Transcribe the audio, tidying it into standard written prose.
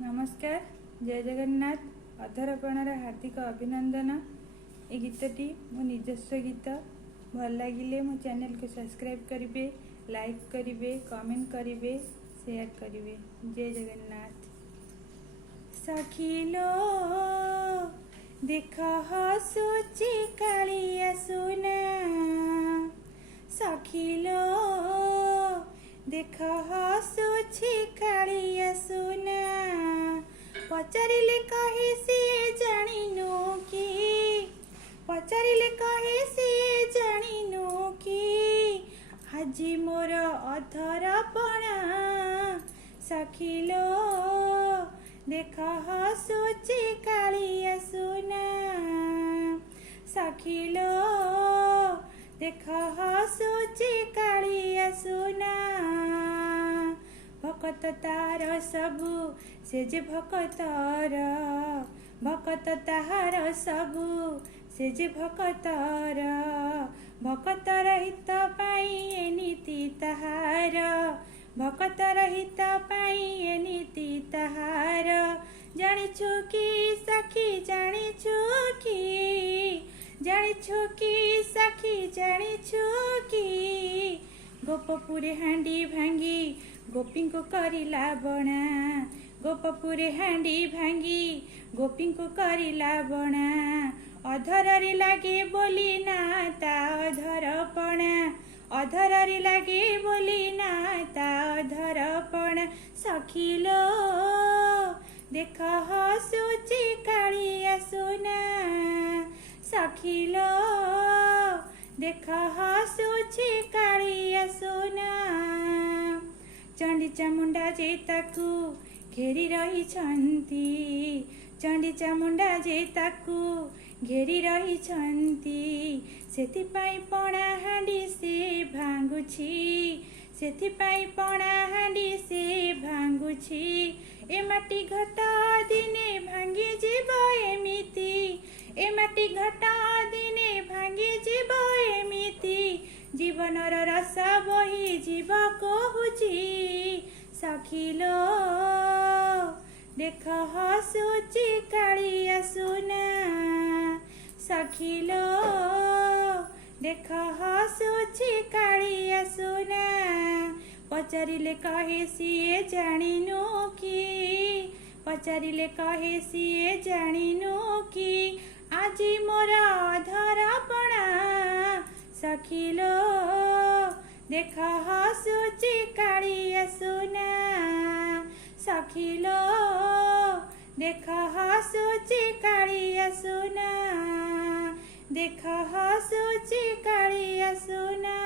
नमस्कार। जय जगन्नाथ। अधरपणार हार्दिक अभिनंदन। ये गीतटी मो निजस्व गीत। भल लगिले मो चैनल को सब्सक्राइब करेंगे, लाइक करेंगे, कमेंट करेंगे, शेयर करेंगे। जय जगन्नाथ। सखीलो देख हसुची कालिया सुना, सखीलो देख हसुची कालिया सुना, पचारिले कहे सी जानिनु कि, पचारिले कहे सी जानिनु कि, आजी मोर अधरपणा, सखीलो देख हसुची कालिया सुना, सखीलो देख हसुची कालिया सुना, भकत तार सबु से जे भकतर, भकत तार सबु से जे भकतर, भकतर हित पाई नीति ताहार, भकतर हित पाई नीति ताहार, जानिछु कि सखी जानिछु कि, जानिछु कि सखी जानिछु कि, गोपपुरे हांडी भांगी गोपी को करिला बणा, गोपपुरे हांडी भांगी गोपी को करिला बणा, अधररी लागे बोली ना ता अधरपणा, अधररी लागे बोली ना ता अधरपणा, सखीलो देख हसुची कालिया सुना, सखीलो देख हसुची कालिया सुना, चंडी चामुंडा जे ताकू घेरी रही छंती, चंडी चामुंडा जे ताकू घेरी रही छंती, सेथिपाई पणा हांडी से भांगुछि, सेथिपाई पणा हांडी से भांगुछि, ए माटी घटा दिने भांगी जीव एमिति, ए माटी घटा दिने भांगी जीव एमिति, जीवनर रस बही जीव कहुछि, सखीलो देख हसुची कालिया सुना, सखीलो देख हसुची कालिया सुना, पचारिले कहे सीए जानिनु कि, पचारिले कहे सीए जानिनु कि, आजी मोर अधरपणा, सखीलो देख हसुची कालिया सुना, सखीलो देख हसुची कालिया सुना, देख हसुची कालिया सुना।